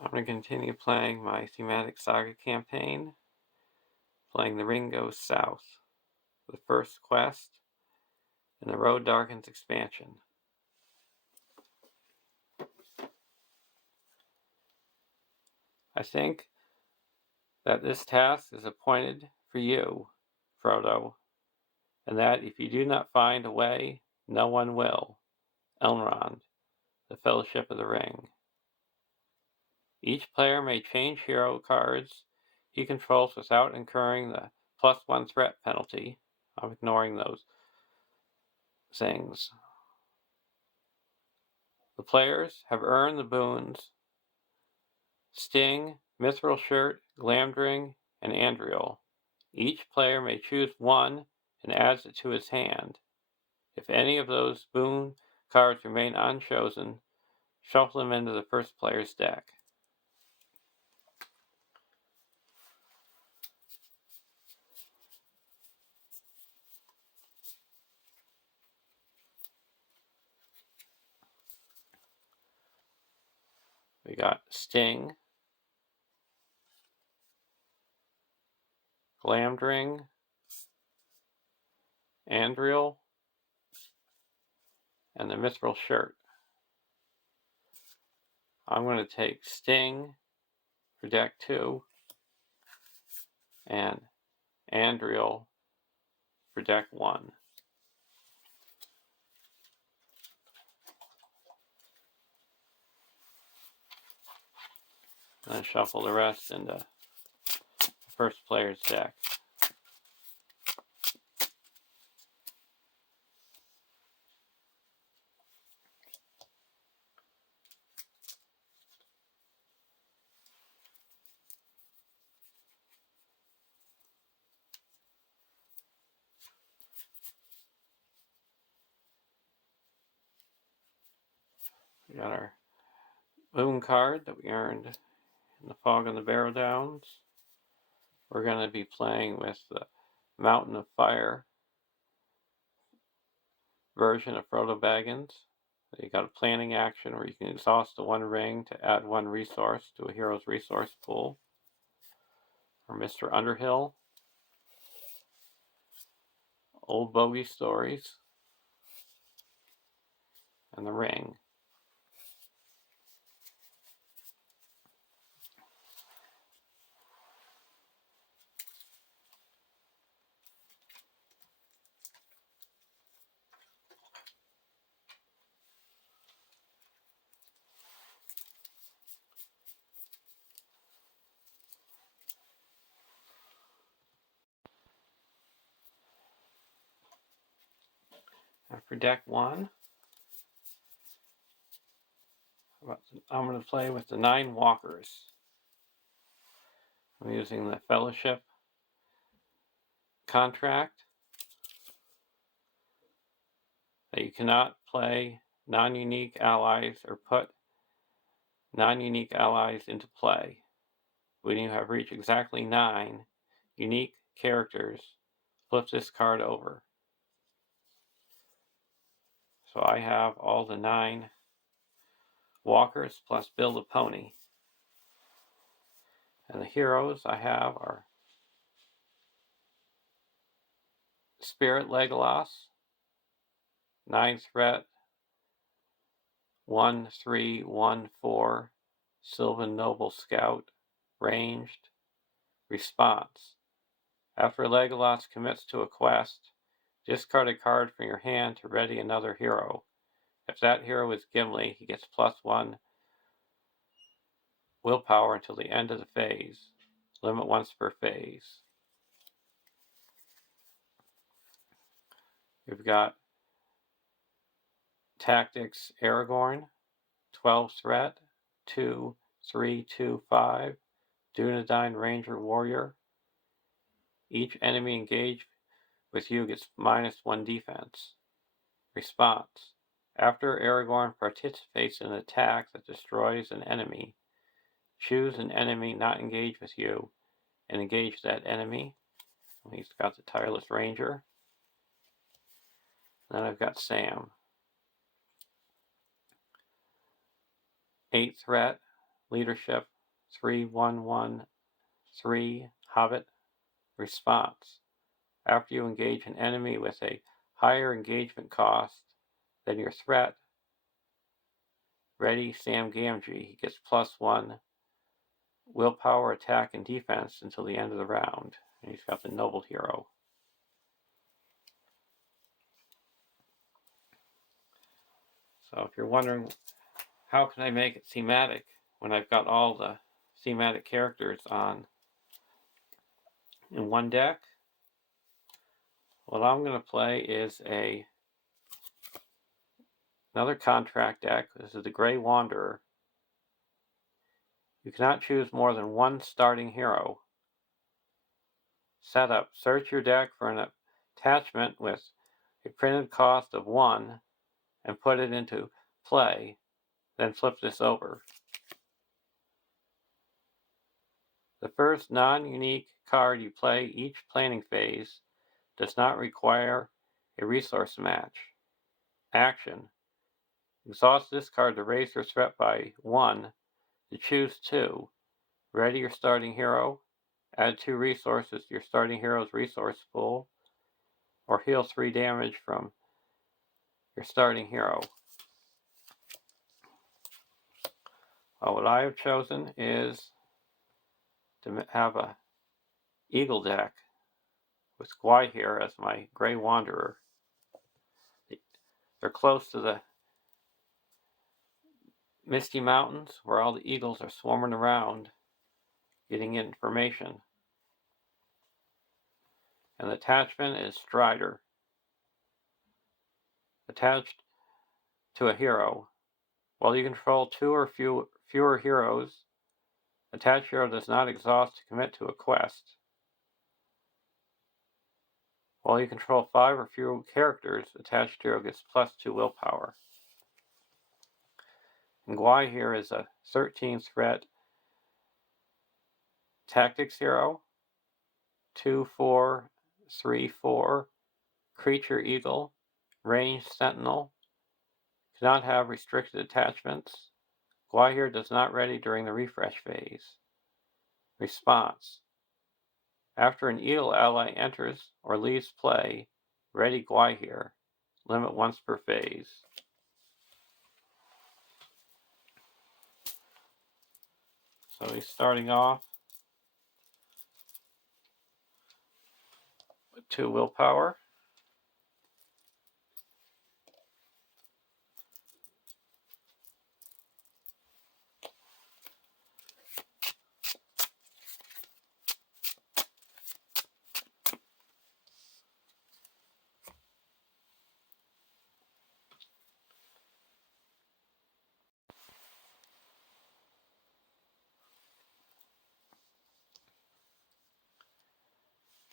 I'm going to continue playing my thematic saga campaign, playing The Ring Goes South, the first quest in the Road Darkens expansion. I think that this task is appointed for you, Frodo, and that if you do not find a way, no one will. Elrond, the Fellowship of the Ring. Each player may change hero cards he controls without incurring the +1 threat penalty. I'm ignoring those things. The players have earned the boons Sting, Mithril Shirt, Glamdring, and Andriel. Each player may choose one and adds it to his hand. If any of those boon cards remain unchosen, shuffle them into the first player's deck. We got Sting, Glamdring, Andriel, and the Mithril Shirt. I'm going to take Sting for deck 2 and Andriel for deck 1. And then shuffle the rest into the first player's deck. We got our boon card that we earned in the Fog on the Barrow Downs. We're going to be playing with the Mountain of Fire version of Frodo Baggins. You got a planning action where you can exhaust the 1 ring to add 1 resource to a hero's resource pool. Or Mr. Underhill, Old Bogey Stories, and The Ring. For deck 1, I'm going to play with the 9 walkers. I'm using the Fellowship contract that you cannot play non-unique allies or put non-unique allies into play. When you have reached exactly 9 unique characters, flip this card over. So I have all the 9 walkers plus build a pony. And the heroes I have are Spirit Legolas, 9 threat, 1/3/1/4, Sylvan Noble Scout, ranged, response. After Legolas commits to a quest, discard a card from your hand to ready another hero. If that hero is Gimli, he gets +1 willpower until the end of the phase. Limit once per phase. We've got Tactics Aragorn, 12 threat, 2/3/2/5, Dunedain Ranger Warrior. Each enemy engaged with you gets -1 defense. Response. After Aragorn participates in an attack that destroys an enemy, choose an enemy not engaged with you and engage that enemy. He's got the Tireless Ranger. Then I've got Sam. 8 threat, leadership, 3-1-1-3 Hobbit. Response. After you engage an enemy with a higher engagement cost than your threat, ready Sam Gamgee. He gets +1 willpower, attack, and defense until the end of the round. And he's got the noble hero. So if you're wondering, how can I make it thematic when I've got all the thematic characters on in one deck? What I'm going to play is another contract deck. This is the Grey Wanderer. You cannot choose more than one starting hero. Setup. Search your deck for an attachment with a printed cost of 1 and put it into play. Then flip this over. The first non-unique card you play each planning phase does not require a resource match. Action. Exhaust this card to raise your threat by 1 to choose 2. Ready your starting hero. Add 2 resources to your starting hero's resource pool, or heal 3 damage from your starting hero. What I have chosen is to have a Eagle deck with Gwai here as my Grey Wanderer. They're close to the Misty Mountains where all the eagles are swarming around getting information. And the attachment is Strider. Attached to a hero. While you control 2 or fewer heroes, attached hero does not exhaust to commit to a quest. While you control 5 or fewer characters, attached hero gets +2 willpower. And Gwai here is a 13 threat tactics hero, 2-4-3-4 creature eagle, ranged sentinel, cannot have restricted attachments. Gwai here does not ready during the refresh phase. Response. After an eagle ally enters or leaves play, ready Gwai here. Limit once per phase. So he's starting off with 2 willpower.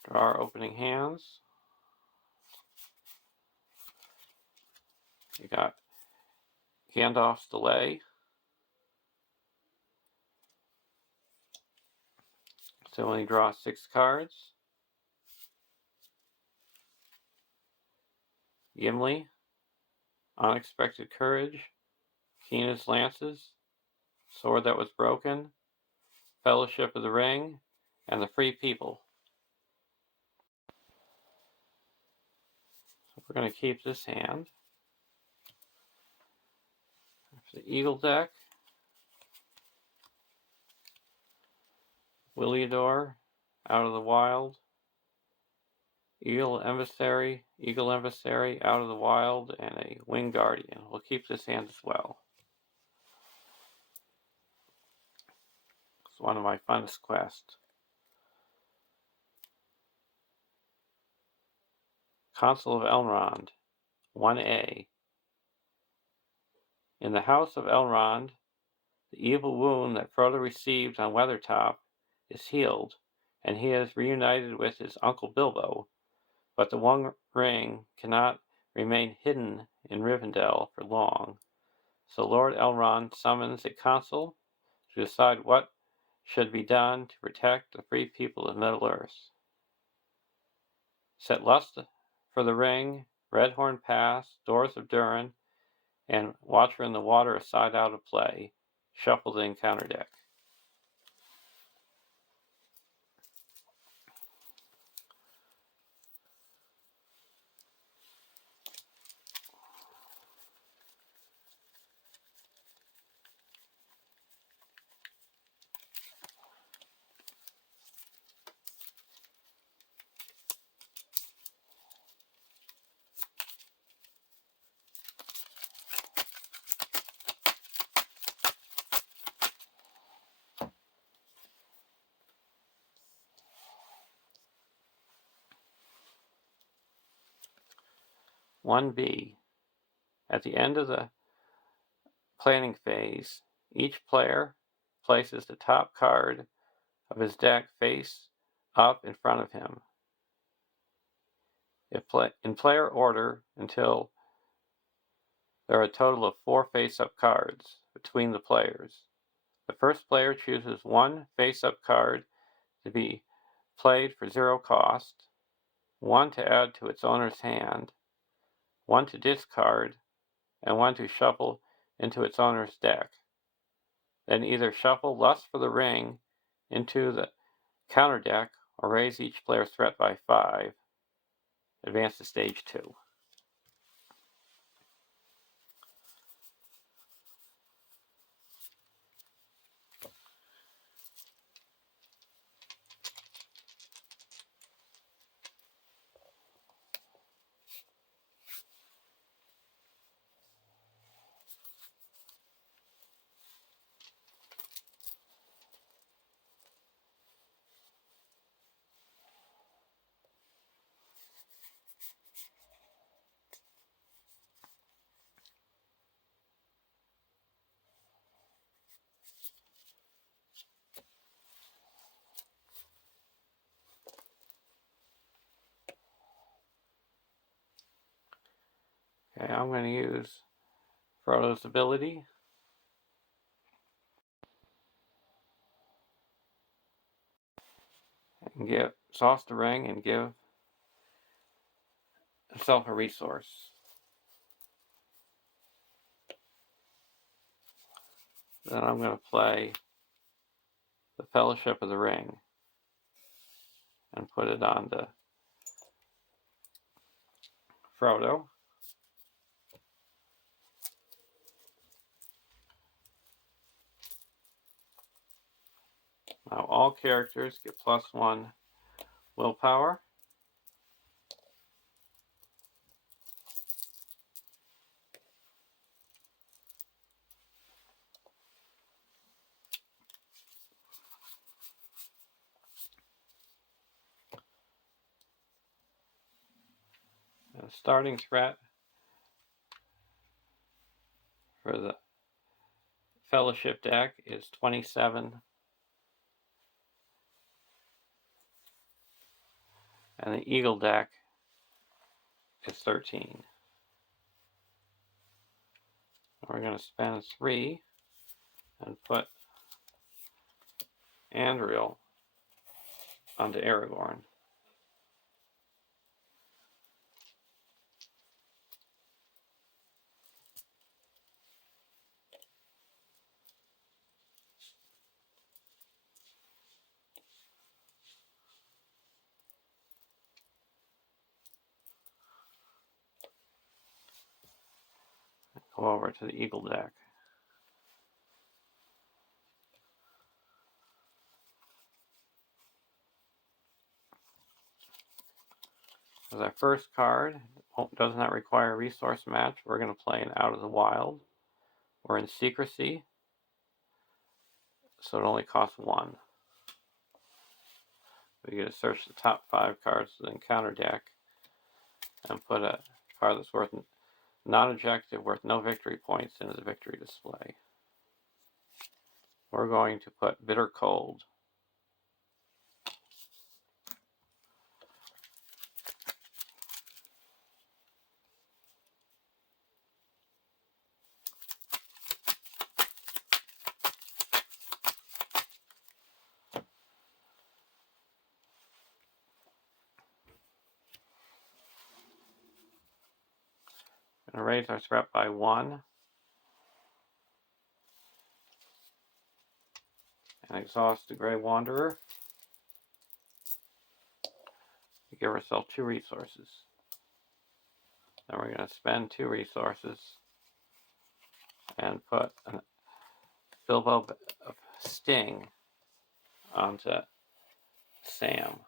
Draw our opening hands. You got Gandalf's Delay. So when you draw 6 cards, Gimli, Unexpected Courage, Keena's Lances, Sword That Was Broken, Fellowship of the Ring, and the Free People. So we're going to keep this hand. The Eagle deck, Williador, Out of the Wild, Eagle Emissary, Out of the Wild, and a Winged Guardian. We'll keep this hand as well. It's one of my funnest quests. Council of Elrond, 1A. In the House of Elrond, the evil wound that Frodo received on Weathertop is healed, and he is reunited with his Uncle Bilbo, but the One Ring cannot remain hidden in Rivendell for long. So Lord Elrond summons a council to decide what should be done to protect the free people of Middle-earth. Set Lust for the Ring, Redhorn Pass, Doors of Durin, and Watcher in the Water aside out of play. Shuffle the encounter deck. 1B. At the end of the planning phase, each player places the top card of his deck face up in front of him, in player order, until there are a total of 4 face-up cards between the players. The first player chooses one face-up card to be played for 0 cost, one to add to its owner's hand, one to discard, and one to shuffle into its owner's deck. Then either shuffle Lust for the Ring into the counter deck or raise each player's threat by 5. Advance to stage 2. Okay, I'm going to use Frodo's ability. And exhaust the ring and give himself a resource. Then I'm going to play the Fellowship of the Ring and put it on to Frodo. Now all characters get +1 willpower. And the starting threat for the Fellowship deck is 27, and the Eagle deck is 13. We're going to spend 3 and put Andriel onto Aragorn. Go over to the Eagle deck. As our first card does not require a resource match, we're going to play an Out of the Wild. We're in Secrecy, so it only costs 1. We get to search the top 5 cards of the encounter deck and put a card that's worth non-objective, worth no victory points, into the victory display. We're going to put Bitter Cold. Going to raise our threat by 1. And exhaust the Grey Wanderer. We give ourselves 2 resources. Then we're going to spend 2 resources and put a Bilbo of Sting onto Sam.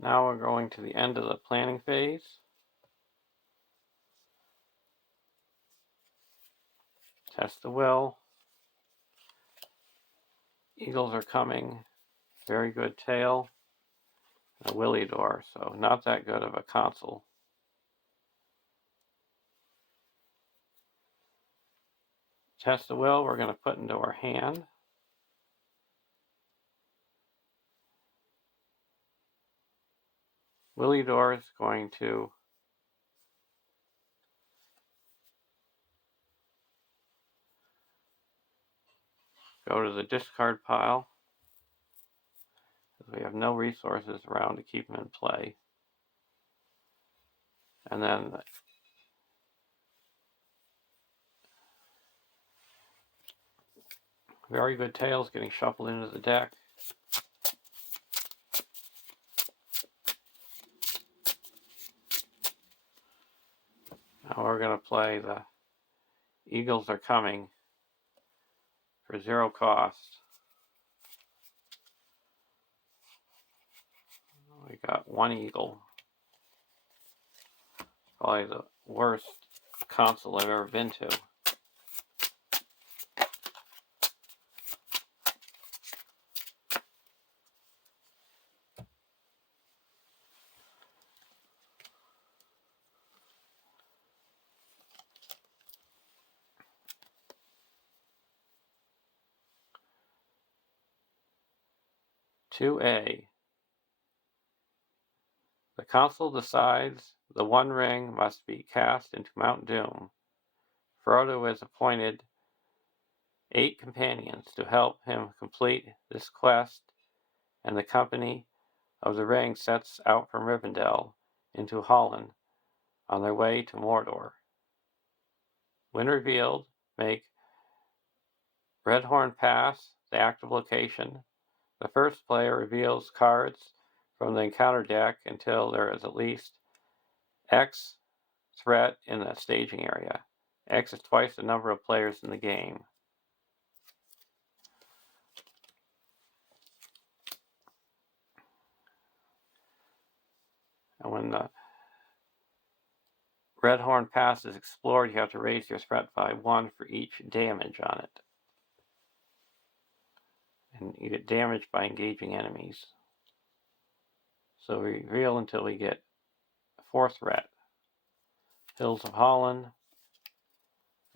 Now we're going to the end of the planning phase. Test the will. Eagles are coming. Very good tail. A LOTR, so not that good of a console. Test the will we're going to put into our hand. LOTR is going to go to the discard pile, because we have no resources around to keep him in play. And then very good tails getting shuffled into the deck. Now we're going to play the Eagles are coming for 0 cost. We got 1 eagle. Probably the worst console I've ever been to. (2A). The console decides the One Ring must be cast into Mount Doom. Frodo is appointed 8 companions to help him complete this quest, and the Company of the Ring sets out from Rivendell into Hollin on their way to Mordor. When revealed, make Redhorn Pass the active location. The first player reveals cards from the encounter deck until there is at least X threat in the staging area. X is twice the number of players in the game. And when the Redhorn Pass is explored, you have to raise your threat by 1 for each damage on it. And you get damage by engaging enemies. So we reveal until we get 4 threat. Hills of Holland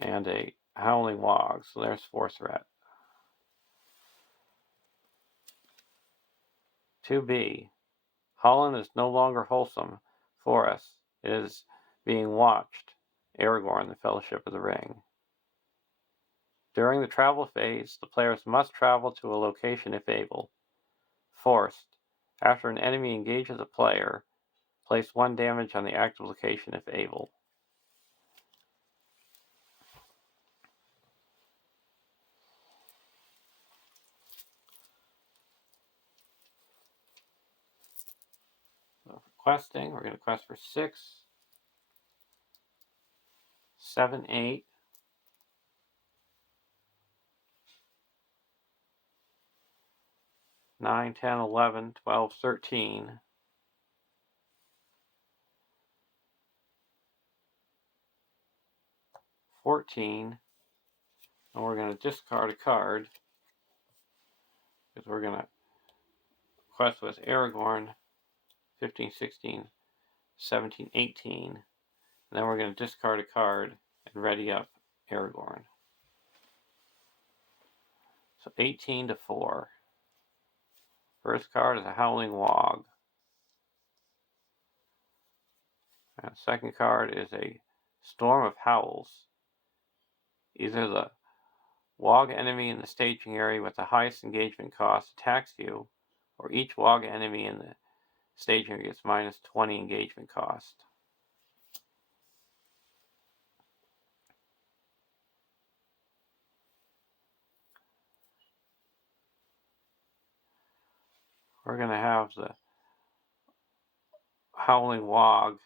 and a Howling Wog. So there's 4 threat. 2B. Holland is no longer wholesome for us. It is being watched. Aragorn, the Fellowship of the Ring. During the travel phase, the players must travel to a location if able. Forced. After an enemy engages a player, place 1 damage on the active location if able. So for questing, we're going to quest for 6, 7, 8, 9, 10, 11, 12, 13, 14, and we're going to discard a card because we're going to quest with Aragorn, 15, 16, 17, 18, and then we're going to discard a card and ready up Aragorn. So 18 to 4. First card is a Howling Wog. And second card is a Storm of Howls. Either the Wog enemy in the staging area with the highest engagement cost attacks you, or each Wog enemy in the staging area gets minus 20 engagement cost. We're going to have the Howling Wog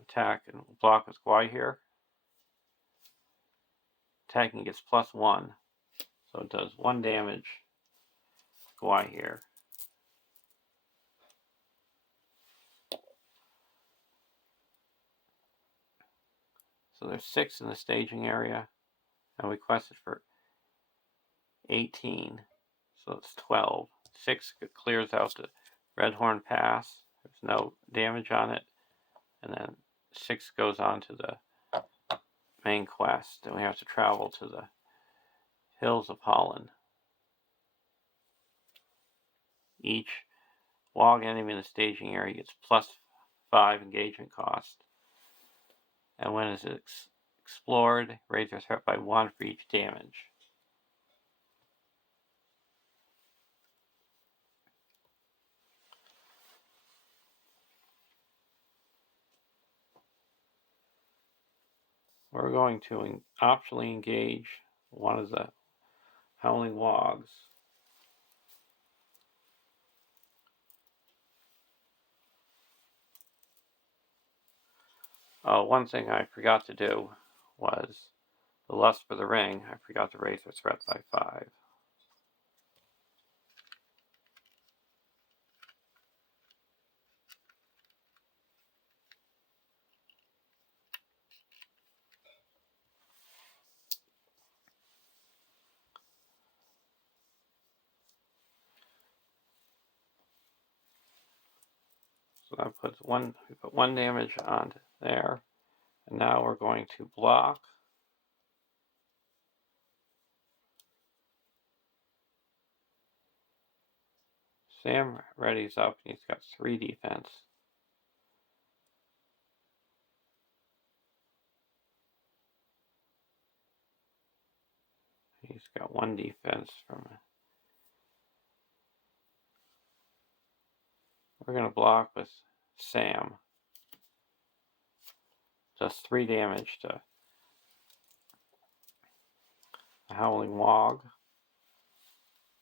attack and block with Gwai here. Attacking gets +1, so it does 1 damage. Gwai here. So there's 6 in the staging area, and we quested for 18, so it's 12. 6 clears out the Redhorn Pass. There's no damage on it, and then 6 goes on to the main quest, and we have to travel to the Hills of Holland. Each log enemy in the staging area gets +5 engagement cost, and when it's explored, raise their threat by 1 for each damage. We're going to optionally engage one of the Howling Logs. One thing I forgot to do was the Lust for the Ring. I forgot to raise their threat by 5. So that puts we put 1 damage onto there. And now we're going to block. Sam readies up, and he's got 3 defense. He's got 1 defense from. We're going to block with Sam. Just 3 damage to the Howling Log.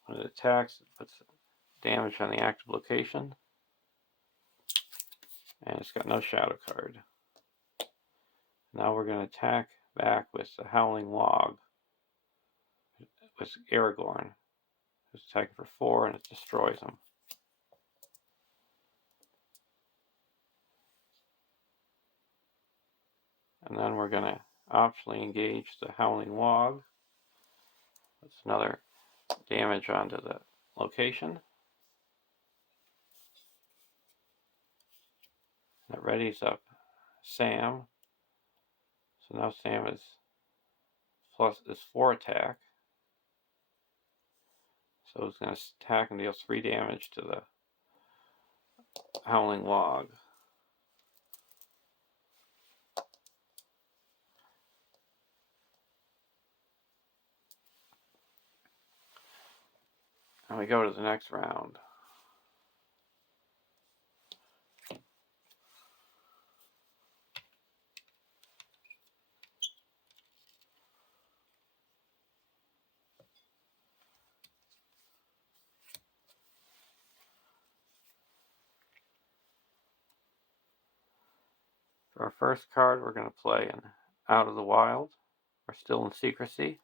When it attacks, it puts damage on the active location. And it's got no shadow card. Now we're going to attack back with the Howling Log. With Aragorn, who's attacking for 4, and it destroys him. And then we're going to optionally engage the Howling Log. That's another damage onto the location. That readies up Sam. So now Sam is 4 attack. So it's going to attack and deal 3 damage to the Howling Log. And we go to the next round. For our first card, we're going to play an Out of the Wild. We're still in secrecy.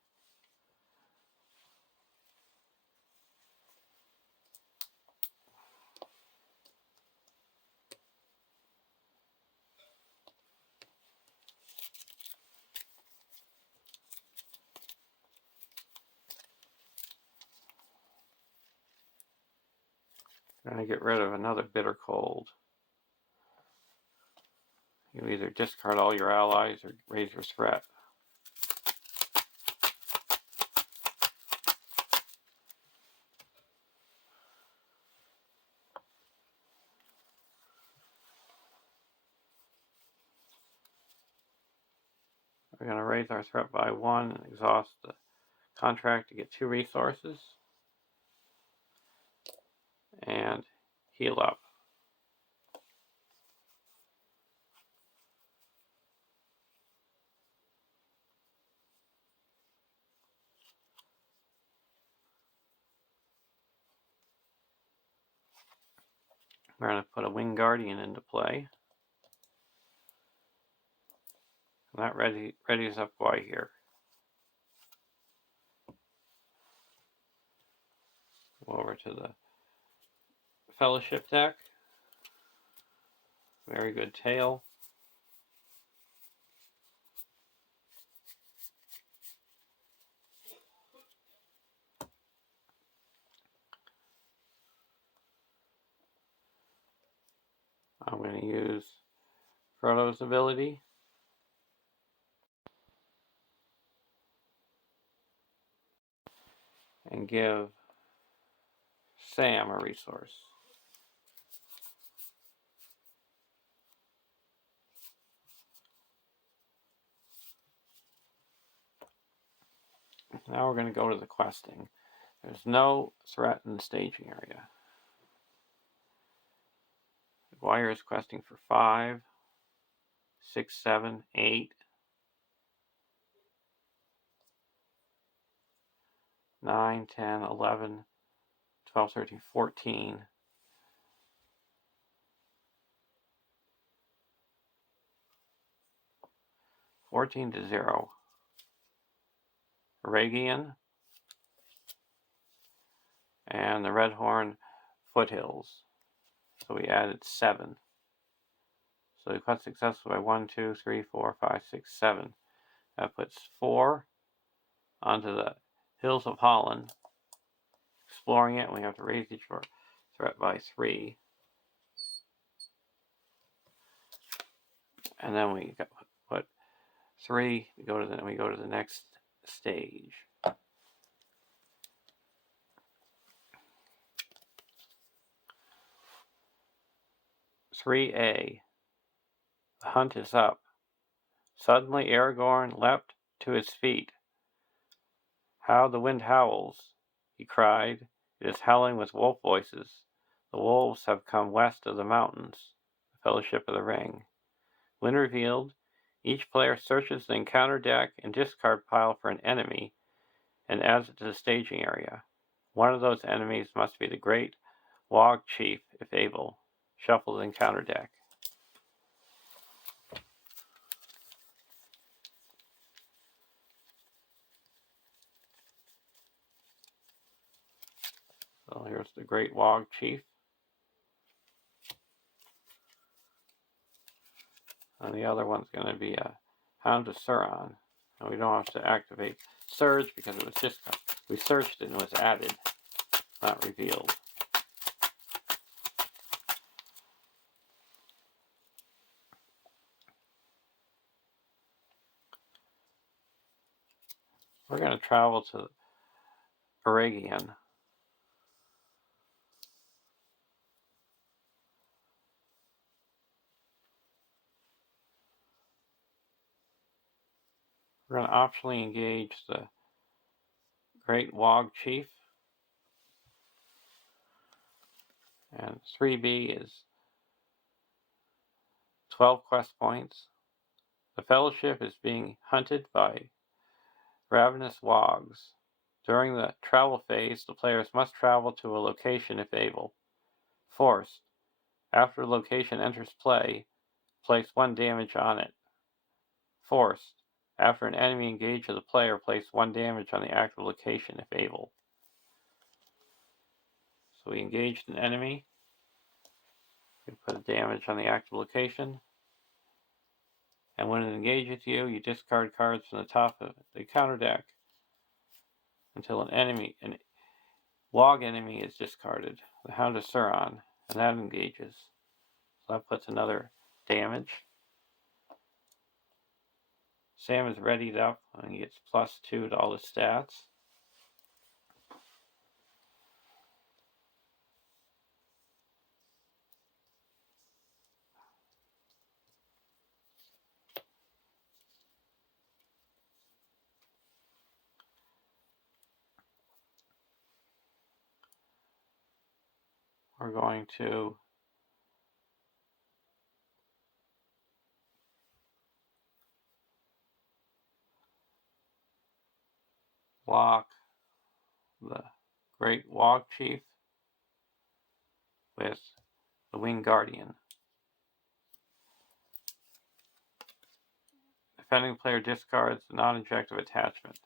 We're going to get rid of another Bitter Cold. You either discard all your allies or raise your threat. We're going to raise our threat by 1 and exhaust the contract to get 2 resources. And heal up. We're going to put a Winged Guardian into play. And that readies up Gwahir. Go over to the Fellowship deck. Very good tail. I'm going to use Frodo's ability. And give Sam a resource. Now we're going to go to the questing. There's no threat in the staging area. Dwyer is questing for 5, 6, 7, 8, 9, 10, 11, 12, 13, 14. 14 to 0. Aragian and the Redhorn Foothills. So we added 7. So we quest successfully by 1, 2, 3, 4, 5, 6, 7. That puts 4 onto the Hills of Holland. Exploring it, we have to raise each threat by 3. And then we put 3, we go to the next stage. "3A. The hunt is up. Suddenly Aragorn leapt to his feet. How the wind howls, he cried. It is howling with wolf voices. The wolves have come west of the mountains. The Fellowship of the Ring. When revealed, each player searches the encounter deck and discard pile for an enemy and adds it to the staging area. One of those enemies must be the Great Wog Chief, if able. Shuffle the encounter deck." So here's the Great Wog Chief. And the other one's going to be a Hound of Sauron. And we don't have to activate Surge because it was just, we searched it and it was added, not revealed. We're going to travel to Aragian. We're going to optionally engage the Great Wog Chief. And 3B is 12 quest points. The Fellowship is being hunted by ravenous wogs. During the travel phase, the players must travel to a location if able. Forced. After the location enters play, place 1 damage on it. Forced. After an enemy engages a player, place 1 damage on the active location if able. So we engaged an enemy. We put a damage on the active location. And when it engages you, you discard cards from the top of the counter deck until an Wog enemy is discarded. The Hound of Sauron, and that engages. So that puts another damage. Sam is readied up and he gets +2 to all his stats. We're going to block the Great Wog Chief with the Winged Guardian. Defending player discards the non-objective attachment.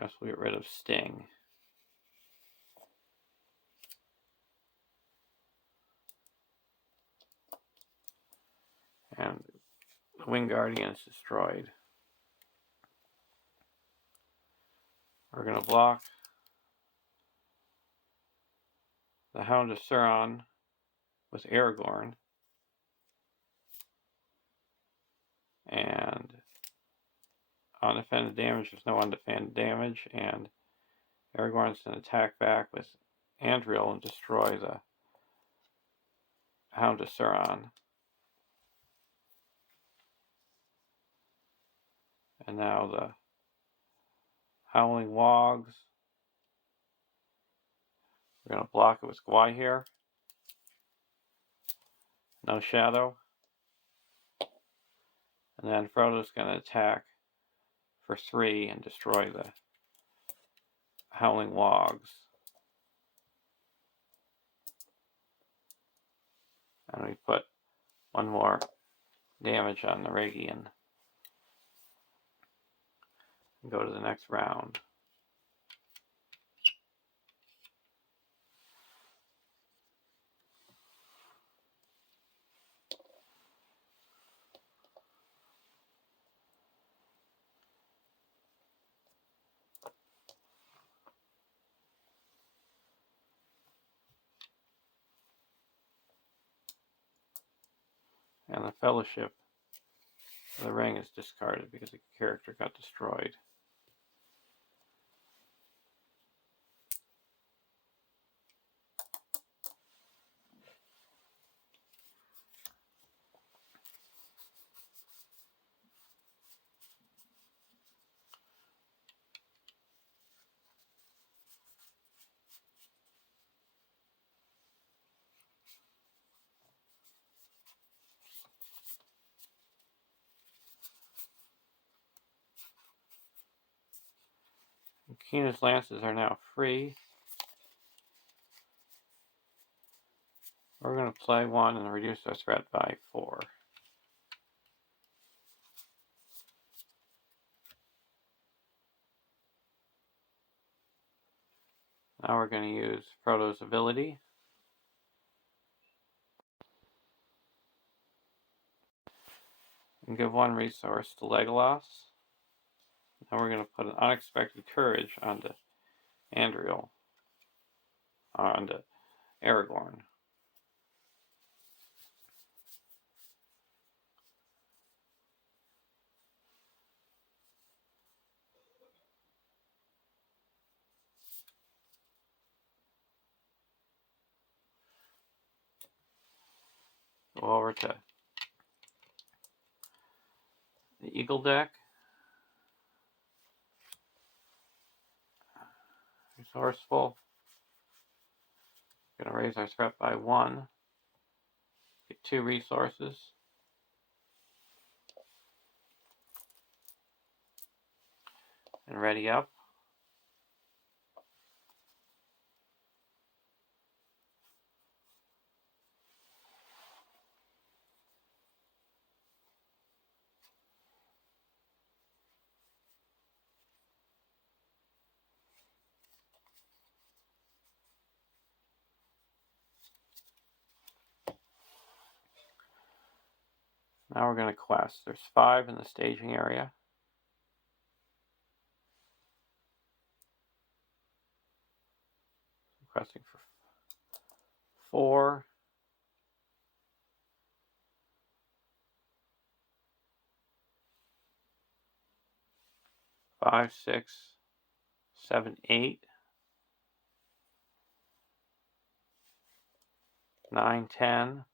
Guess we'll get rid of Sting. the Wing Guardian is destroyed. We're going to block the Hound of Sauron with Aragorn. And undefended damage, there's no undefended damage, and Aragorn's going to attack back with Andriel and destroy the Hound of Sauron. And now the Howling Wogs. We're going to block it with Gwaihir. No Shadow. And then Frodo's going to attack for 3 and destroy the Howling Wogs. And we put 1 more damage on the Rhaegian. And go to the next round. And the Fellowship of the Ring is discarded because the character got destroyed. Keena's lances are now free. We're going to play 1 and reduce our threat by 4. Now we're going to use Frodo's ability. And give 1 resource to Legolas. Now we're going to put an Unexpected Courage onto Andriel. Onto Aragorn. Go over to the Eagle deck. Resourceful. Going to raise our threat by 1. Get 2 resources. And ready up. Now we're going to quest. There's 5 in the staging area. Questing for 4. 5, 6, 7, 8. 9, 10.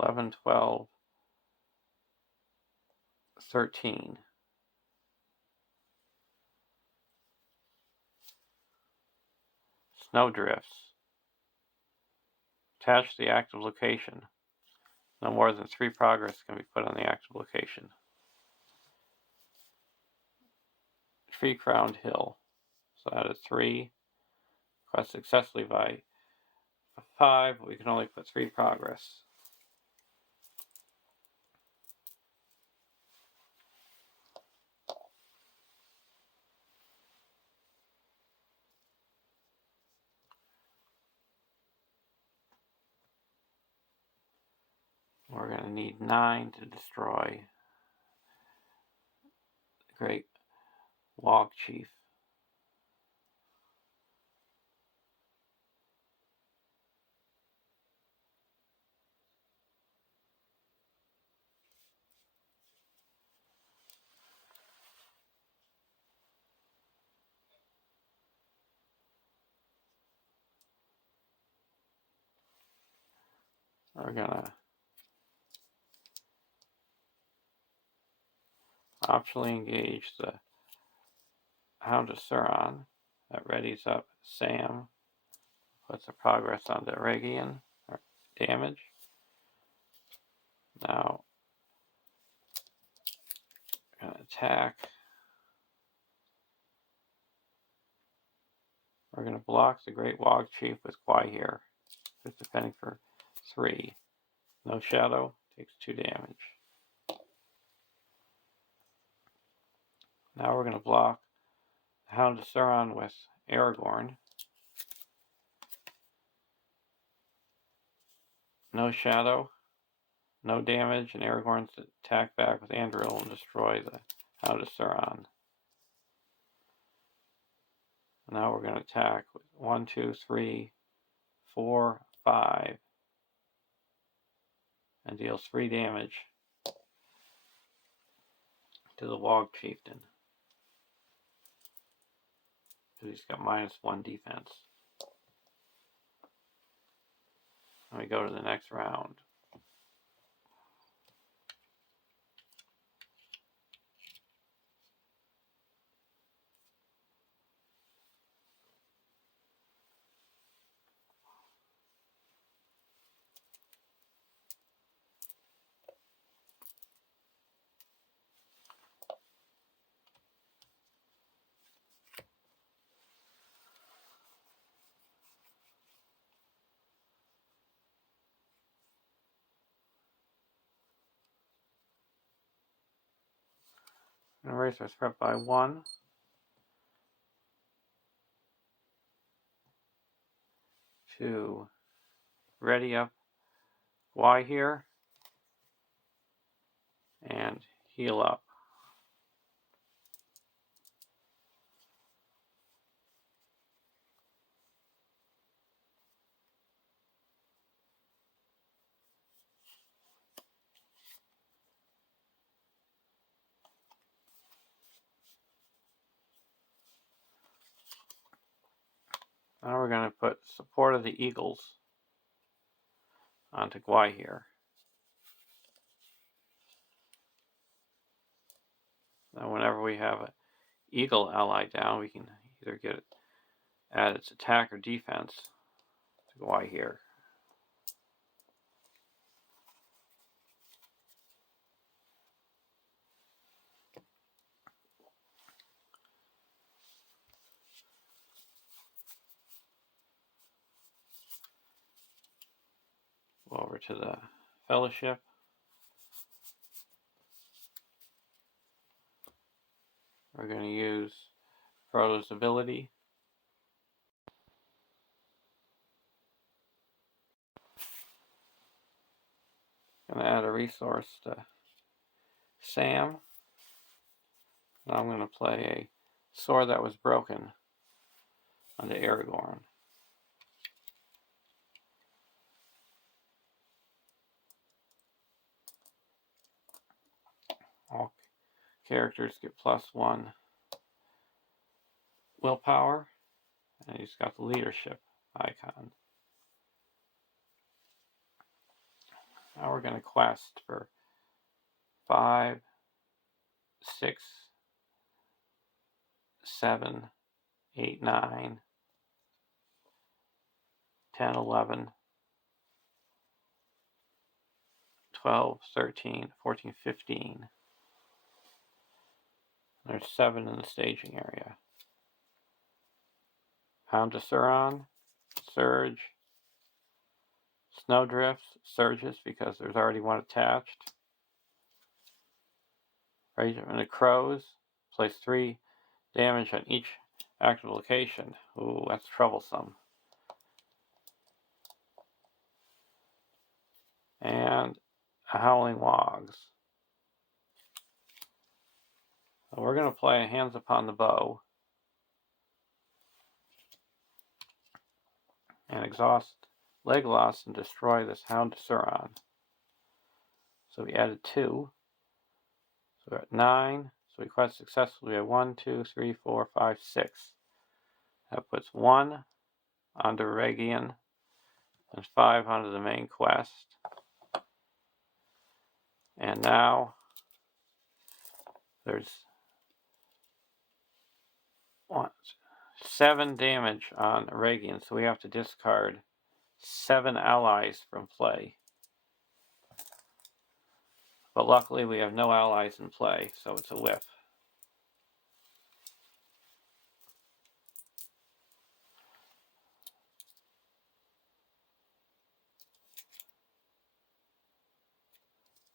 11, 12, 13. Snowdrifts. Attach the active location. No more than 3 progress can be put on the active location. Tree Crowned Hill. So that is 3. Quest successfully by 5. We can only put 3 progress. going to need 9 to destroy the Great Wog Chief. We're going to optionally engage the Hound of Sauron. That readies up Sam. Puts the progress on the Regian, or damage. Now, we're going to attack. We're going to block the Great Wog Chief with Kwai here. Just defending for 3. No shadow, takes 2 damage. Now we're going to block the Hound of Sauron with Aragorn. No shadow, no damage, and Aragorn's attack back with Anduril and destroy the Hound of Sauron. Now we're going to attack with 1, 2, 3, 4, 5, and deals 3 damage to the Wog Chieftain. Because he's got -1 defense. And we go to the next round. And raise our threat by 1. To ready up Y here and heal up. Now we're going to put support of the Eagles onto Gwai here. Now whenever we have an Eagle ally down, we can either get it at its attack or defense to Gwai here. Go over to the Fellowship. We're going to use Frodo's ability. Going to add a resource to Sam. Now I'm going to play a Sword That Was Broken onto Aragorn. All characters get +1 willpower, and he's got the leadership icon. Now we're going to quest for 5, 6, 7, 8, 9, 10, 11, 12, 13, 14, 15. There's 7 in the staging area. Hound of Sauron, Surge, Snowdrift, Surges because there's already 1 attached. Regiment of Crows, place 3 damage on each active location. Ooh, that's troublesome. And Howling Wogs. So we're going to play Hands Upon the Bow and exhaust Legolas and destroy this Hound of Sauron. So we added 2. So we're at 9. So we quest successfully at 1, 2, 3, 4, 5, 6. That puts 1 onto Regian and 5 onto the main quest. And now there's 7 damage on Regian, so we have to discard 7 allies from play. But luckily we have no allies in play, so it's a whiff.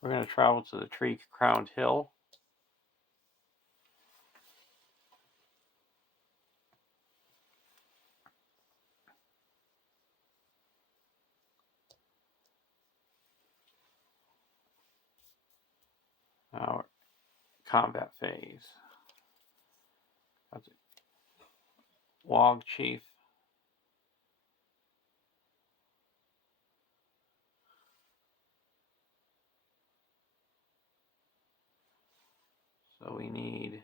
We're going to travel to the tree-crowned hill. Our combat phase. That's Wog Chief. So we need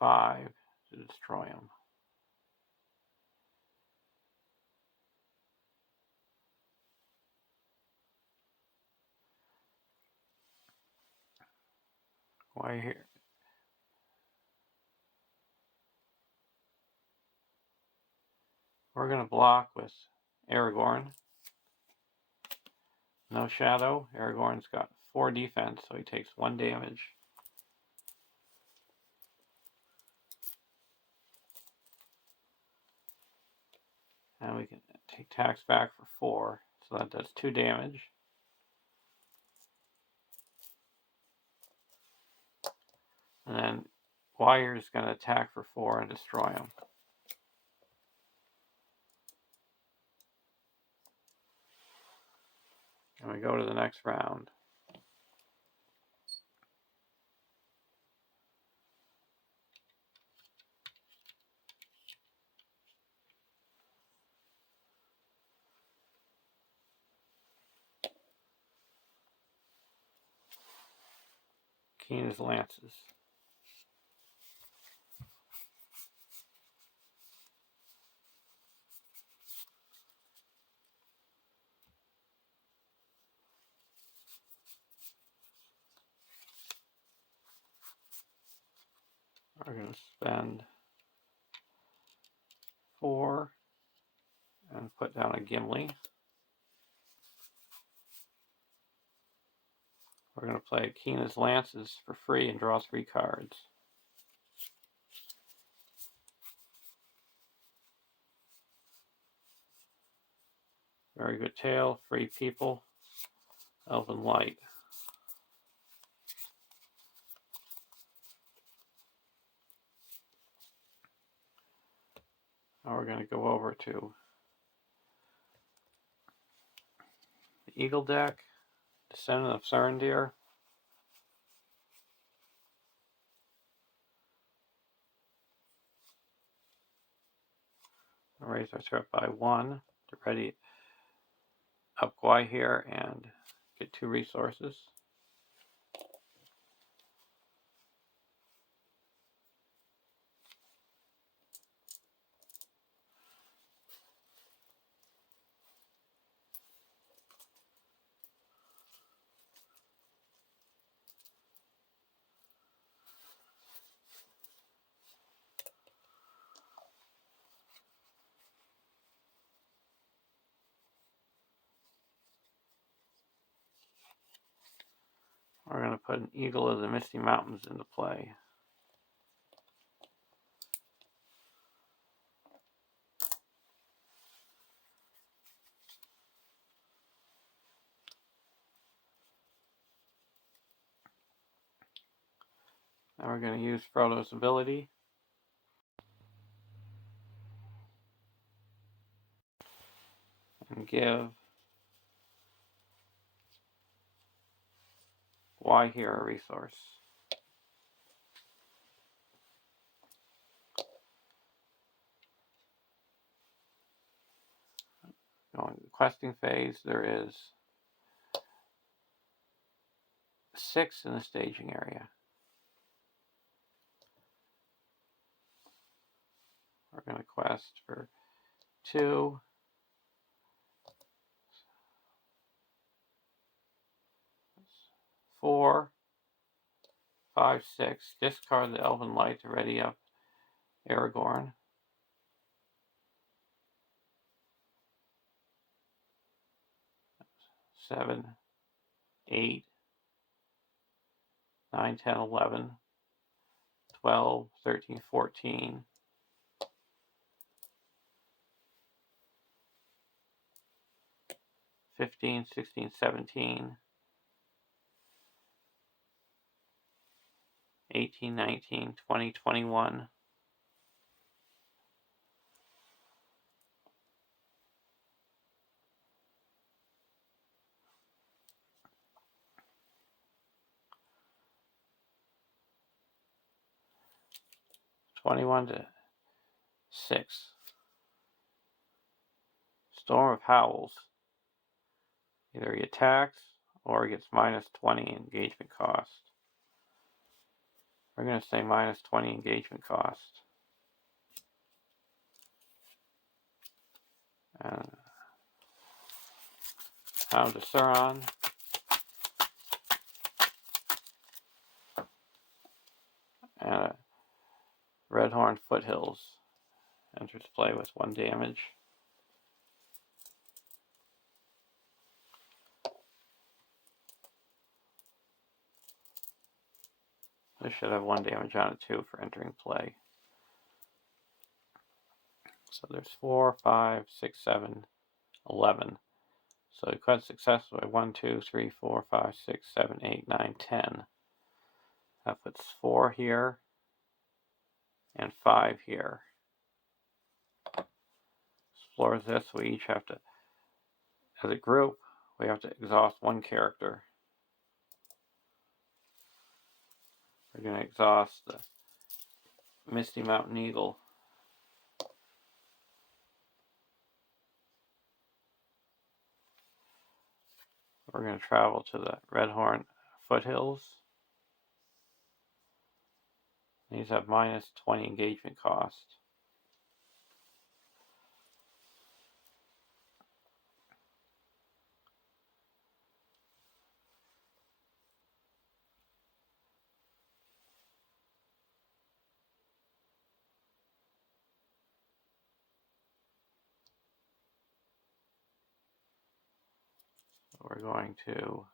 5 to destroy him. Why here? We're going to block with Aragorn. No shadow. Aragorn's got 4 defense, so he takes 1 damage. And we can take tax back for 4, so that does 2 damage. And then Wire's going to attack for 4 and destroy him. And we go to the next round. Keen as lances. We're going to spend 4 and put down a Gimli. We're going to play Keen as Lances for free and draw 3 cards. Very good tail, free people, Elven Light. Now we're going to go over to the Eagle deck, Descendant of Sarandir. Raise our threat by 1 to ready up Gwai here and get 2 resources. We're going to put an Eagle of the Misty Mountains into play. Now we're going to use Frodo's ability. And give Why here a resource? Going to the questing phase, there is 6 in the staging area. We're going to quest for 2. 4, 5, 6. Discard the Elven Light to ready up Aragorn. 7, 8, 9, 10, 11, 12, 13, 14. 15, 16, 17, 18, 19, 20, 21. 21 to 6. Storm of Howls. Either he attacks or he gets minus 20 engagement cost. We're going to say minus 20 engagement cost. And Hound of Sauron. And Redhorn Foothills enters play with 1 damage. This should have 1 damage on it too for entering play. So there's 4, 5, 6, 7, 11. So we quest successfully 1, 2, 3, 4, 5, 6, 7, 8, 9, 10. That puts 4 here and 5 here. Explores this, we each have to, as a group, we have to exhaust 1 character. We're going to exhaust the Misty Mountain Eagle. We're going to travel to the Redhorn Foothills. These have minus 20 engagement cost. We're going to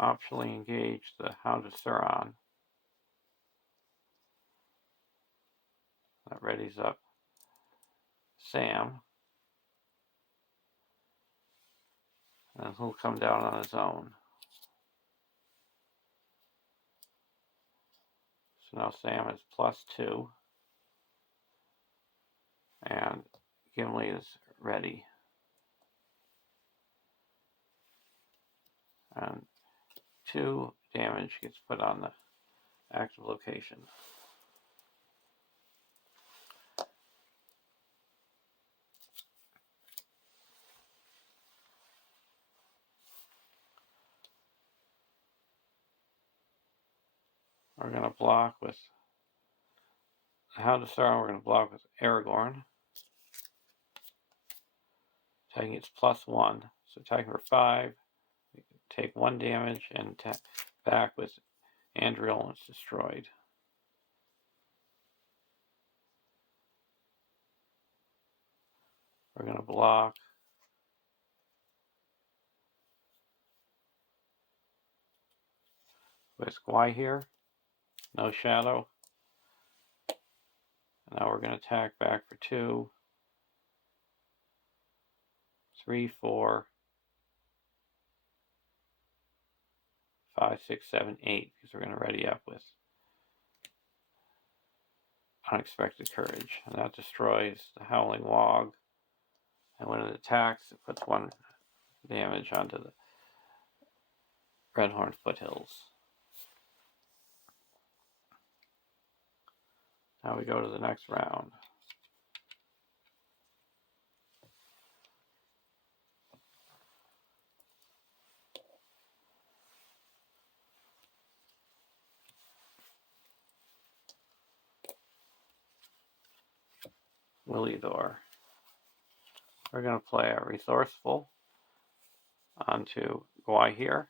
optionally engage the Hound of Sauron. That readies up Sam. And he'll come down on his own. So now Sam is +2. And Gimli is ready. And 2 damage gets put on the active location. We're going to block with the Hound of Sauron. We're going to block with Aragorn. Taking its +1. So attacking for 5. We can take 1 damage and attack back with Andriel when it's destroyed. We're going to block with Gwai here. No shadow. And now we're going to attack back for 2, 3, 4, 5, 6, 7, 8. Because we're going to ready up with Unexpected Courage, and that destroys the Howling Wog. And when it attacks, it puts 1 damage onto the Redhorn Foothills. Now we go to the next round. Willidor. We're going to play a Resourceful onto Gwahir.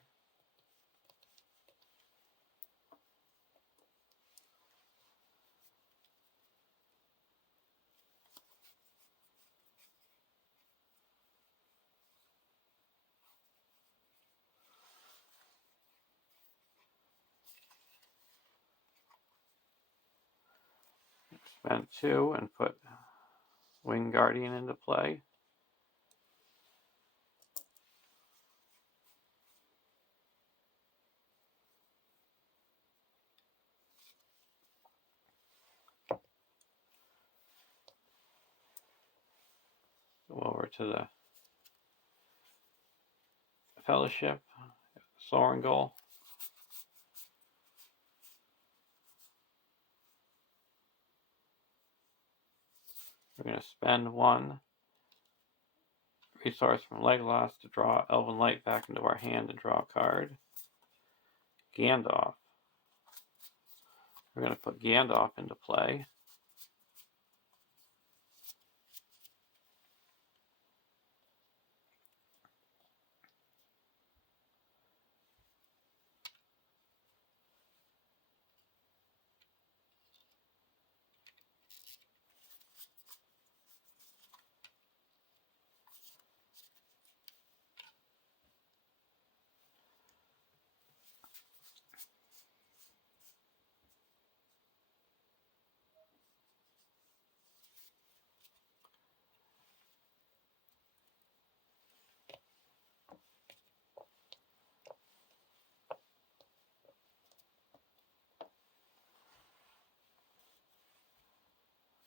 Spend 2 and put Wing Guardian into play. Go over to the Fellowship, Sorengul. We're going to spend 1 resource from Legolas to draw Elven Light back into our hand and draw a card. Gandalf. We're going to put Gandalf into play.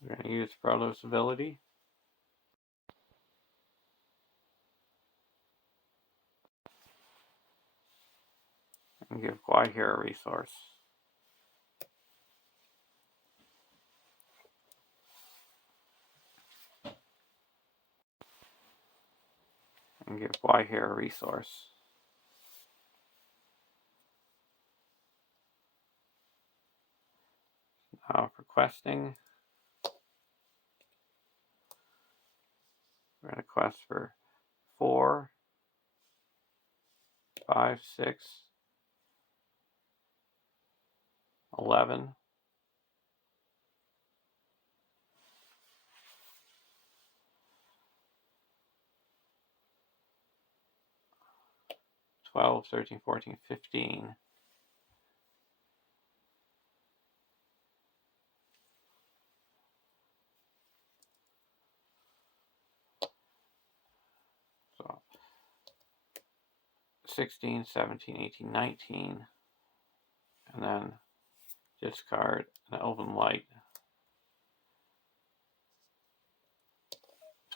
We're going to use Frodo's ability. And give Gwahir a resource. And give Gwahir a resource. Now for questing, we're going to quest for 4, 5, 6, 11, 12, 13, 14, 15. So 16, 17, 18, 19. And then discard an Elven Light.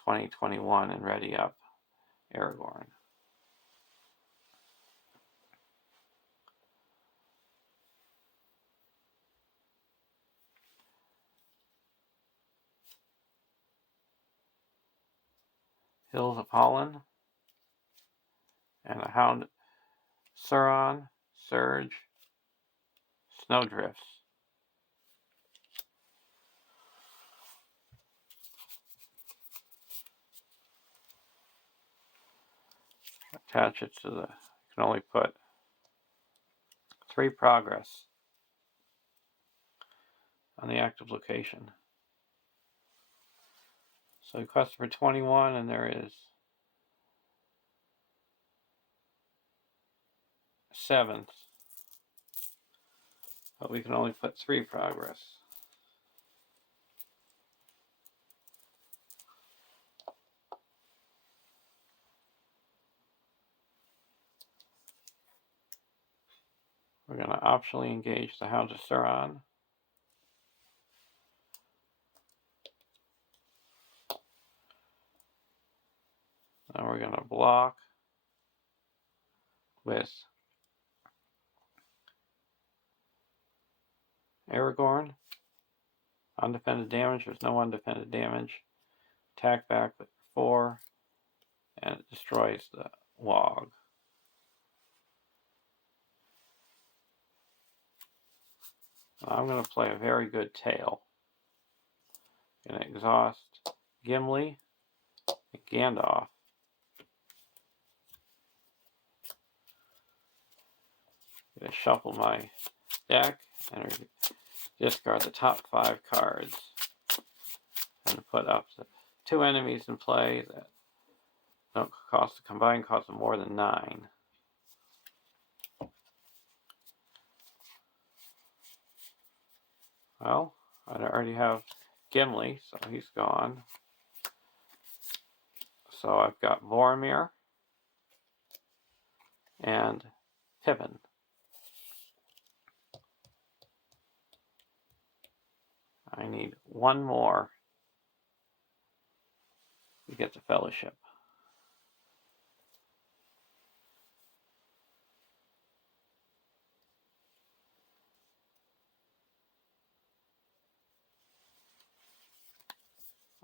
20, 21, and ready up Aragorn. Hills of Holland. And a Hound Sauron, Surge, Snowdrifts. Attach it to the, you can only put 3 progress on the active location. So we quest for 21, and there is 7th. But we can only put 3 progress. We're going to optionally engage the Hound of Sauron. Now we're going to block with Aragorn. Undefended damage. There's no undefended damage. Attack back with 4, and it destroys the log. I'm going to play a very good tail. Going to exhaust Gimli and Gandalf. Going to shuffle my deck and discard the top 5 cards. And put up the 2 enemies in play that don't cost a combined cost of more than 9. Well, I already have Gimli, so he's gone. So I've got Boromir and Pippin. I need one more to get the fellowship.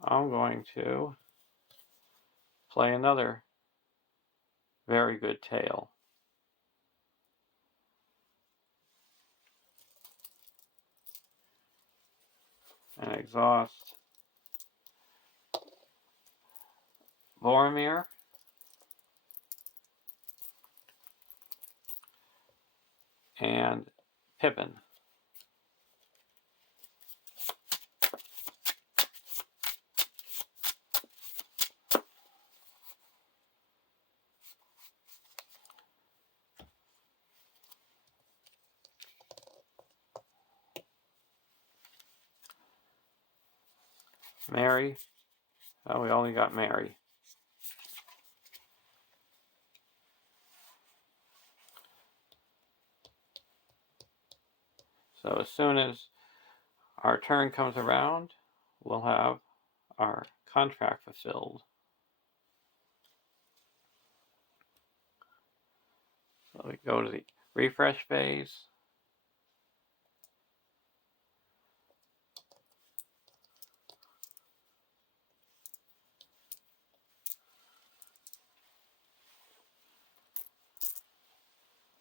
I'm going to play another very good tale. And exhaust Boromir and Pippin. Merry. Oh, we only got Merry. So as soon as our turn comes around, we'll have our contract fulfilled. So we go to the refresh phase.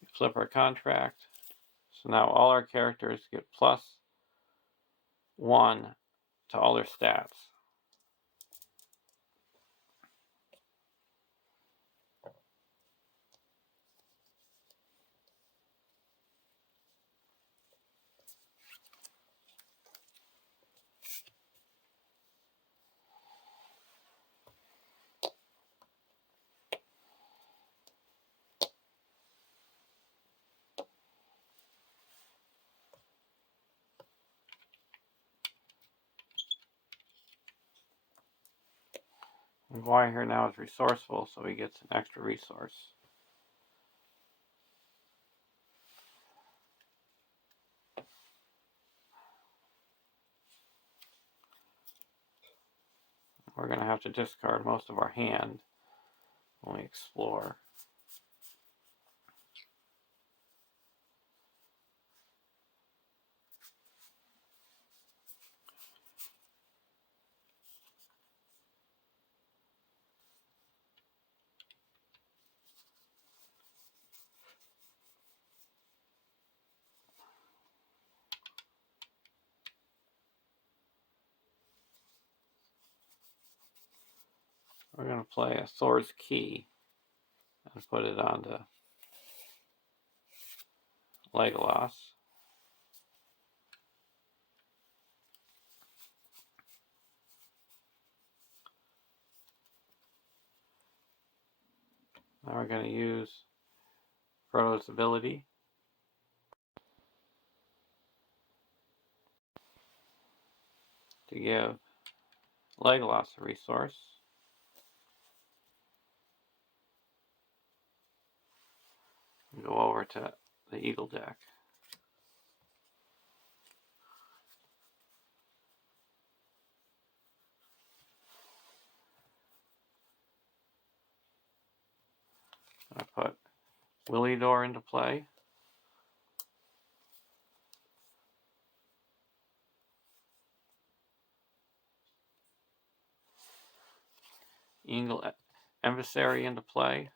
We flip our contract. So now all our characters get +1 to all their stats. And Guy here now is resourceful, so he gets an extra resource. We're going to have to discard most of our hand when we explore. We're going to play a Thor's Key and put it onto Legolas. Now we're going to use Frodo's ability to give Legolas a resource. And go over to the Eagle deck. I put LOTR into play. Eagle Emissary into play.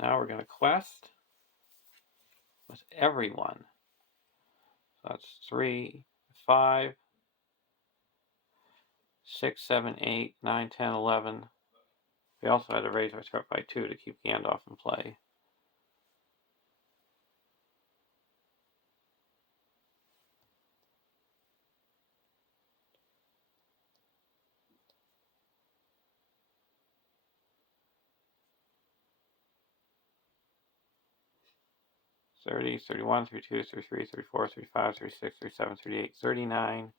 Now we're going to quest with everyone. So that's 3, 5, 6, 7, 8, 9, 10, 11. We also had to raise our threat by 2 to keep Gandalf in play. $30, $31, $32, $33, $34, $35, $36, $37, $38, $39,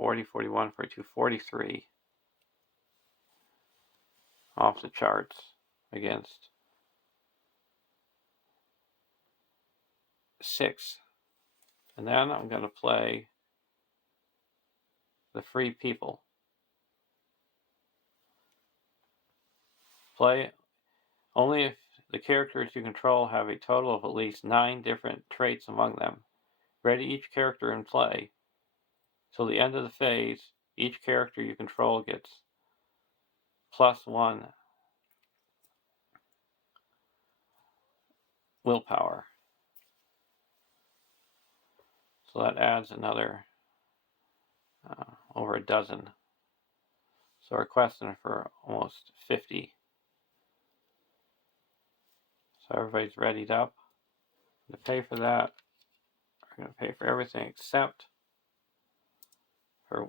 $40, $41, $42, $43 off the charts against 6. And then I'm going to play the Free People. Play only if the characters you control have a total of at least 9 different traits among them. Ready each character in play. Till the end of the phase, each character you control gets +1 willpower. So that adds another over a dozen. So we're questing for almost 50. So everybody's readied up. To pay for that, we're going to pay for everything except for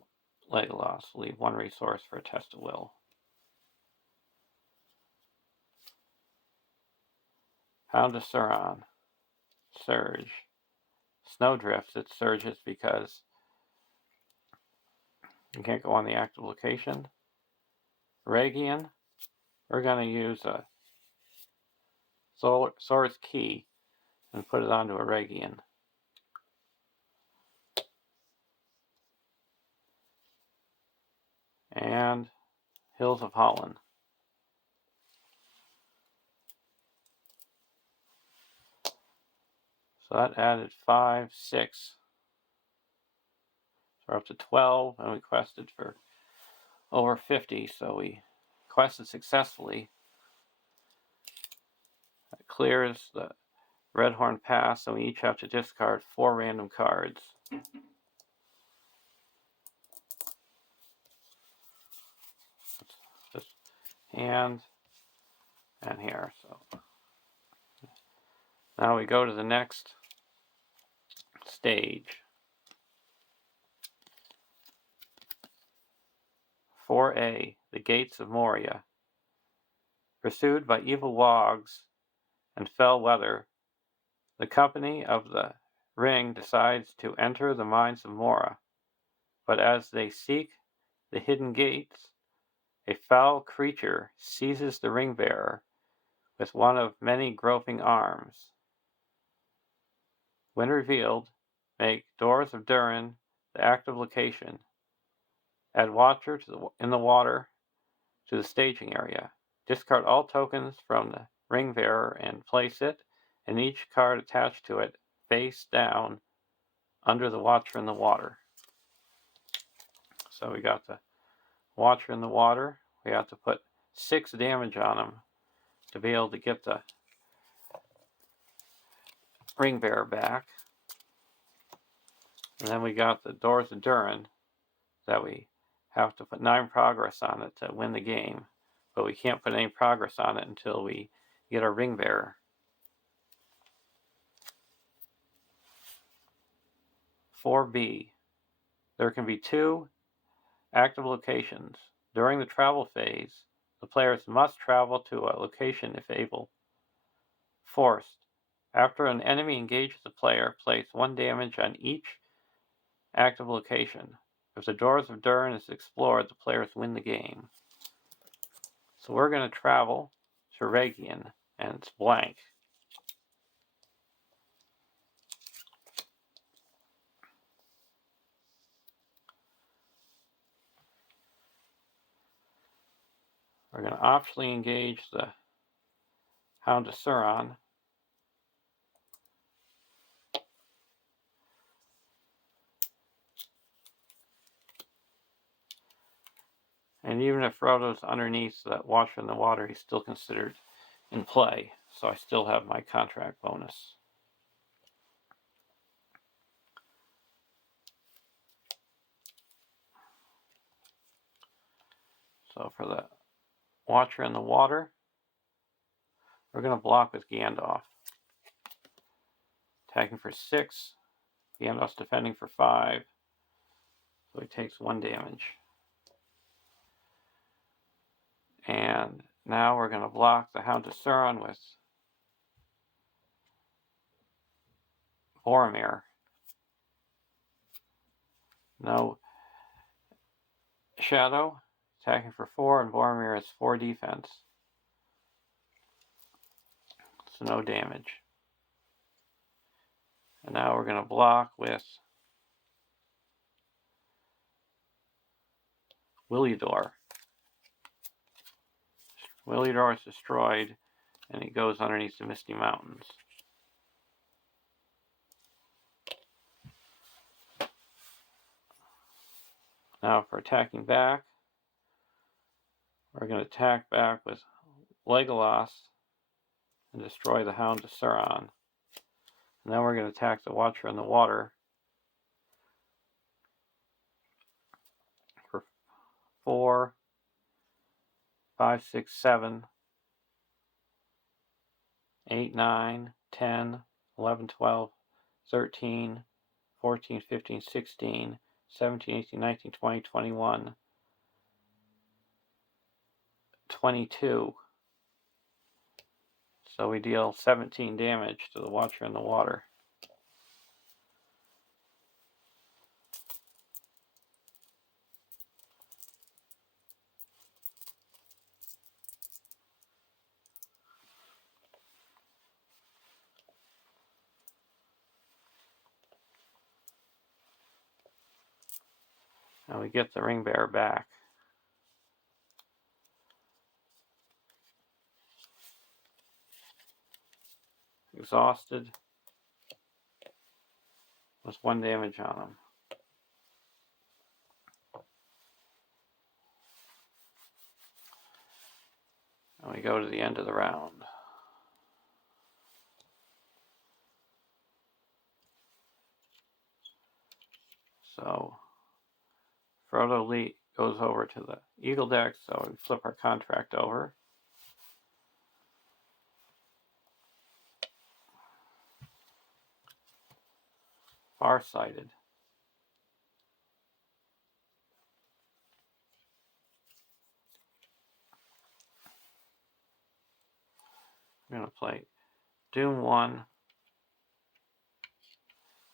Legolas. We'll leave 1 resource for a test of will. Hound of Sauron. Surge. Snowdrift, it surges because you can't go on the active location. Rhaegian, we're going to use a Sword's Key and put it onto a Rhaegian. And Hills of Holland. So that added 5, 6. So we're up to 12, and we quested for over 50, so we quested successfully. That clears the Redhorn Pass, so we each have to discard 4 random cards. Just hand and here. So now we go to the next stage. 4A, the Gates of Moria. Pursued by evil wogs and fell weather, the company of the Ring decides to enter the mines of Moria. But as they seek the hidden gates, a foul creature seizes the ring bearer with one of many groping arms. When revealed, make Doors of Durin the active location. Add Watcher in the water to the staging area. Discard all tokens from the ring bearer and place it, and each card attached to it, face down under the Watcher in the water. So we got the Watcher in the water. We have to put 6 damage on him to be able to get the ring bearer back. And then we got the Doors of Durin that we have to put 9 progress on it to win the game. But we can't put any progress on it until we get our ring bearer. 4B. There can be 2 active locations. During the travel phase, the players must travel to a location if able. Forced. After an enemy engages the player, place 1 damage on each active location. If the Doors of Durin is explored, the players win the game. So we're going to travel to Rhaegian, and it's blank. We're going to optionally engage the Hound of Sauron. And even if Frodo's underneath that Watcher in the Water, he's still considered in play. So I still have my contract bonus. So for the Watcher in the Water, we're going to block with Gandalf. Attacking for 6. Gandalf's defending for 5. So he takes 1 damage. And now we're going to block the Hound of Sauron with Boromir. No Shadow. Attacking for 4, and Boromir has 4 defense. So no damage. And now we're going to block with Willidor. Willidor is destroyed, and he goes underneath the Misty Mountains. Now for attacking back, we're going to attack back with Legolas and destroy the Hound of Sauron. And then we're going to attack the Watcher in the Water for 4, 5, 6, 7, 8, 9, 10, 11, 12, 13, 14, 15, 16, 17, 18, 19, 20, 21, 22. So we deal 17 damage to the Watcher in the Water. And we get the Ring Bearer back. Exhausted. With 1 damage on him. And we go to the end of the round. So Frodo Lee goes over to the Eagle deck, so we flip our contract over. Farsighted. I'm going to play Doom 1.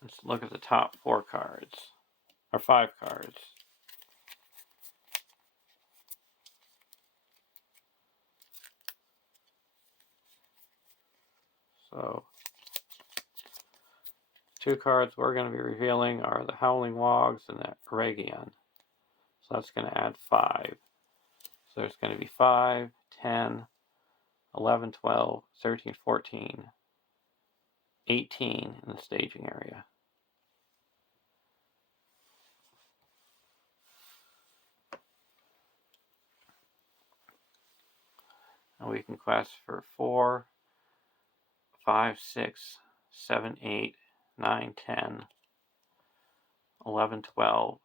Let's look at the top 4 cards. Or 5 cards. So 2 cards we're going to be revealing are the Howling Wogs and the Aragian. So that's going to add 5. So there's going to be 5, 10, 11, 12, 13, 14, 18 in the staging area. And we can quest for 4, 5, 6, 7, 8, 9, 10, 11, 12.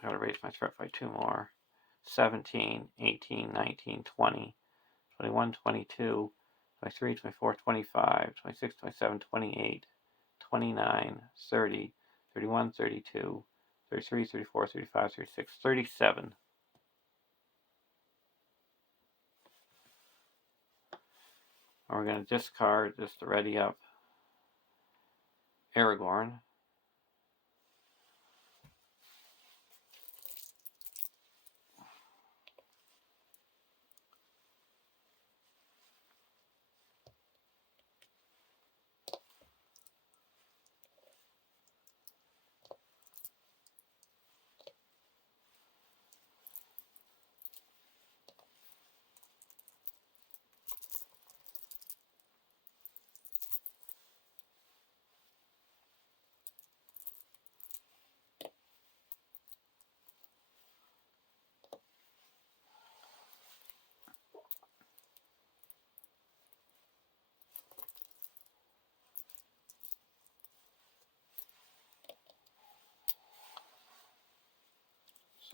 I gotta raise my threat by 2 more. 17, 18, 19, 20, 21, 22, 23, 24, 25, 26, 27, 28, 29, 30, 31, 32, 33, 34, 35, 36, 37. And we're going to discard just to ready up Aragorn.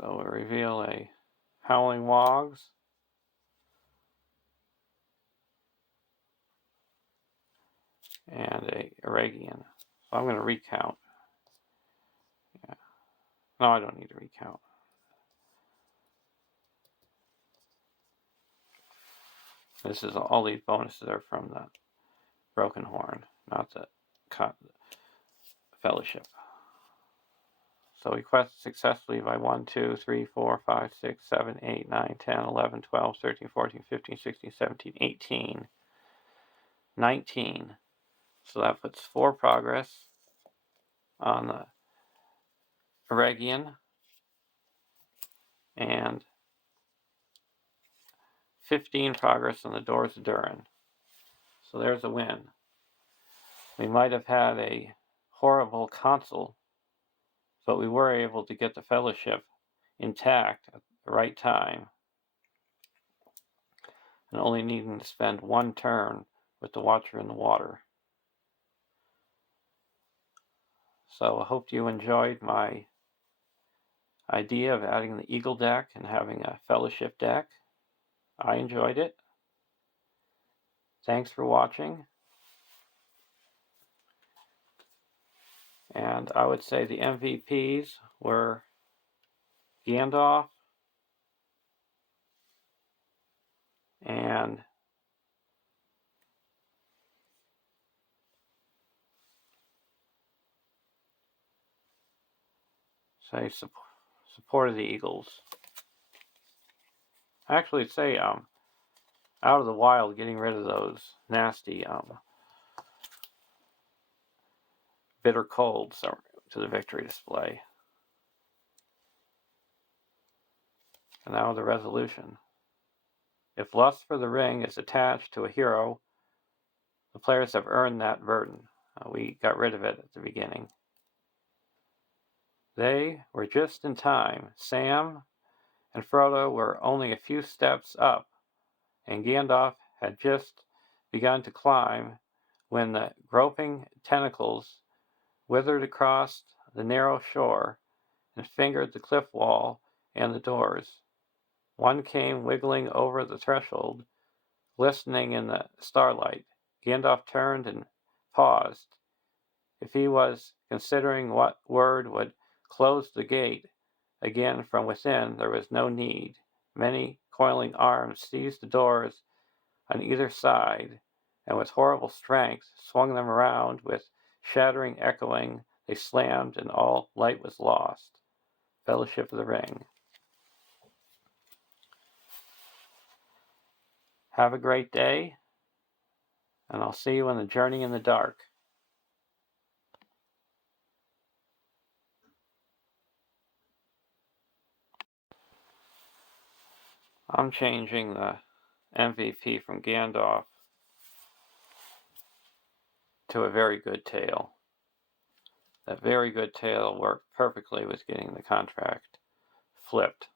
So we reveal a Howling Wogs and a Aragian. So I'm going to recount. Yeah. No, I don't need to recount. This is all these bonuses are from the Broken Horn, not the Fellowship. So we quest successfully by 1, 2, 3, 4, 5, 6, 7, 8, 9, 10, 11, 12, 13, 14, 15, 16, 17, 18, 19. So that puts 4 progress on the Aragian and 15 progress on the Doors of Durin. So there's a win. We might have had a horrible consul, but we were able to get the Fellowship intact at the right time, and only needing to spend 1 turn with the Watcher in the water. So I hope you enjoyed my idea of adding the Eagle deck and having a Fellowship deck. I enjoyed it. Thanks for watching. And I would say the MVPs were Gandalf and say supported the Eagles. Actually, say Out of the Wild, getting rid of those nasty bitter colds to the victory display. And now the resolution. If lust for the ring is attached to a hero, the players have earned that burden. We got rid of it at the beginning. They were just in time. Sam and Frodo were only a few steps up, and Gandalf had just begun to climb when the groping tentacles withered across the narrow shore and fingered the cliff wall and the doors. One came wiggling over the threshold, glistening in the starlight. Gandalf turned and paused. If he was considering what word would close the gate again from within, there was no need. Many coiling arms seized the doors on either side, and with horrible strength swung them around. With shattering echoing, they slammed, and all light was lost. Fellowship of the Ring. Have a great day, and I'll see you on the Journey in the Dark. I'm changing the MVP from Gandalf to a very good tale. That very good tale worked perfectly with getting the contract flipped.